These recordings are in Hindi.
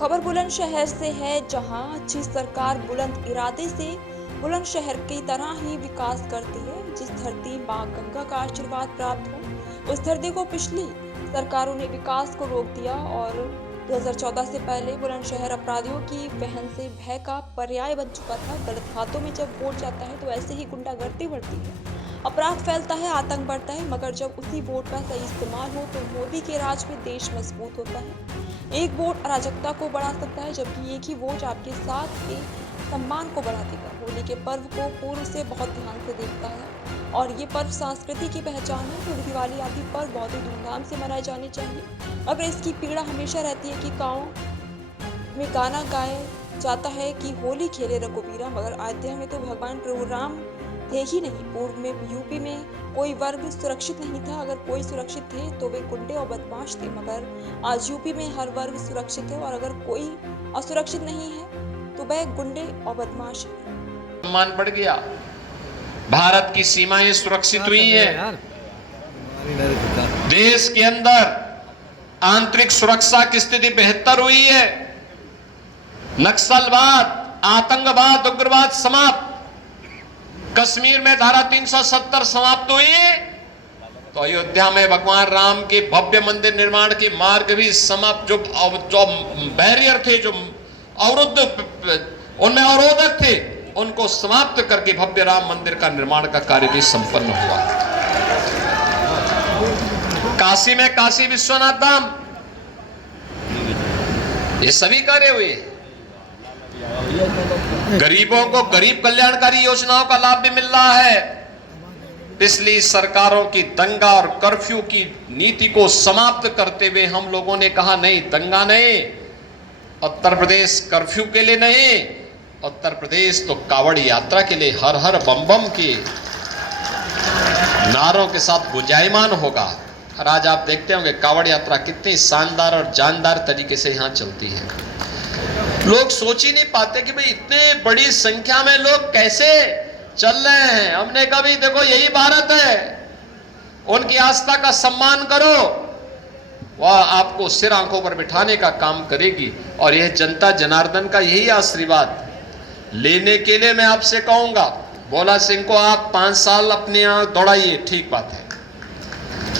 खबर बुलंदशहर से है, जहां अच्छी सरकार बुलंद इरादे से बुलंदशहर की तरह ही विकास करती है। जिस धरती मां गंगा का आशीर्वाद प्राप्त हो, उस धरती को पिछली सरकारों ने विकास को रोक दिया और 2014 से पहले बुलंदशहर अपराधियों की बहन से भय का पर्याय बन चुका था। गलत हाथों में जब वोट जाता है तो ऐसे ही गुंडागर्दी बढ़ती है, अपराध फैलता है, आतंक बढ़ता है। मगर जब उसी वोट का सही इस्तेमाल हो तो मोदी के राज में देश मजबूत होता है। एक वोट अराजकता को बढ़ा सकता है, जबकि एक ही वोट आपके साथ के सम्मान को बढ़ा देगा। होली के पर्व को पूर्व से बहुत ध्यान से देखता है और ये पर्व संस्कृति की पहचान है। तो दिवाली आदि पर्व बहुत ही धूमधाम से मनाए जाने चाहिए, मगर इसकी पीड़ा हमेशा रहती है कि गाँव में गाना गाया जाता है कि होली खेले रघुवीरा, मगर अयोध्या में तो भगवान प्रभु राम थे ही नहीं। पूर्व में यूपी में कोई वर्ग सुरक्षित नहीं था, अगर कोई सुरक्षित थे तो वे गुंडे और बदमाश थे। मगर आज यूपी में हर वर्ग सुरक्षित है और अगर कोई असुरक्षित नहीं है तो वह गुंडे और बदमाश है। सम्मान बढ़ गया, भारत की सीमाएं सुरक्षित हुई है, देश के अंदर आंतरिक सुरक्षा की स्थिति बेहतर हुई है, नक्सलवाद, आतंकवाद, उग्रवाद समाप्त, कश्मीर में धारा 370 समाप्त हुई, तो अयोध्या में भगवान राम के भव्य मंदिर निर्माण के मार्ग भी समाप्त, जो बैरियर थे, जो उनमें अवरोधक थे, उनको समाप्त करके भव्य राम मंदिर का निर्माण का कार्य भी संपन्न हुआ। काशी में काशी विश्वनाथ धाम, ये सभी कार्य हुए। गरीबों को गरीब कल्याणकारी योजनाओं का लाभ भी मिल रहा है। पिछली सरकारों की दंगा और कर्फ्यू की नीति को समाप्त करते हुए हम लोगों ने कहा नहीं, दंगा नहीं, उत्तर प्रदेश कर्फ्यू के लिए नहीं, उत्तर प्रदेश तो कावड़ यात्रा के लिए हर हर बम बम के नारों के साथ गुंजायमान होगा। और आज आप देखते होंगे कावड़ यात्रा कितनी शानदार और जानदार तरीके से यहां चलती है। लोग सोच ही नहीं पाते कि भाई इतने बड़ी संख्या में लोग कैसे चल रहे हैं। हमने कहा भी देखो यही भारत है, उनकी आस्था का सम्मान करो, वह आपको सिर आंखों पर बिठाने का काम करेगी। और यह जनता जनार्दन का यही आशीर्वाद लेने के लिए मैं आपसे कहूंगा, भोला सिंह को आप 5 साल अपने यहां दौड़ाइए, ठीक बात है,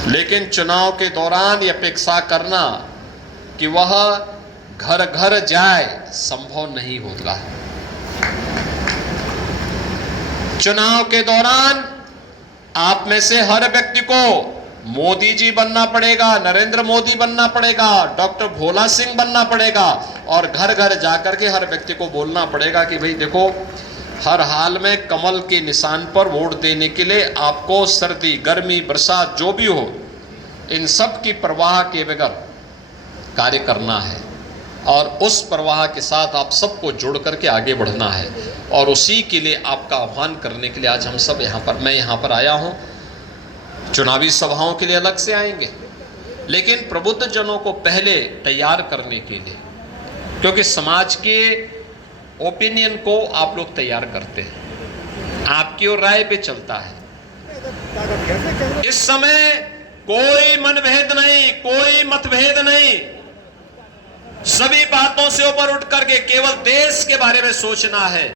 लेकिन चुनाव के दौरान यह अपेक्षा करना कि वह घर घर जाए, संभव नहीं होगा। चुनाव के दौरान आप में से हर व्यक्ति को मोदी जी बनना पड़ेगा, नरेंद्र मोदी बनना पड़ेगा, डॉक्टर भोला सिंह बनना पड़ेगा और घर घर जाकर के हर व्यक्ति को बोलना पड़ेगा कि भाई देखो, हर हाल में कमल के निशान पर वोट देने के लिए आपको सर्दी, गर्मी, बरसात जो भी हो, इन सब की परवाह के बगैर कार्य करना है और उस प्रवाह के साथ आप सबको जोड़ करके आगे बढ़ना है। और उसी के लिए आपका आह्वान करने के लिए आज हम सब मैं यहाँ पर आया हूँ। चुनावी सभाओं के लिए अलग से आएंगे, लेकिन प्रबुद्ध जनों को पहले तैयार करने के लिए, क्योंकि समाज के ओपिनियन को आप लोग तैयार करते हैं, आपकी और राय पे चलता है। इस समय कोई मनभेद नहीं, कोई मतभेद नहीं, सभी बातों से ऊपर उठ करके केवल देश के बारे में सोचना है।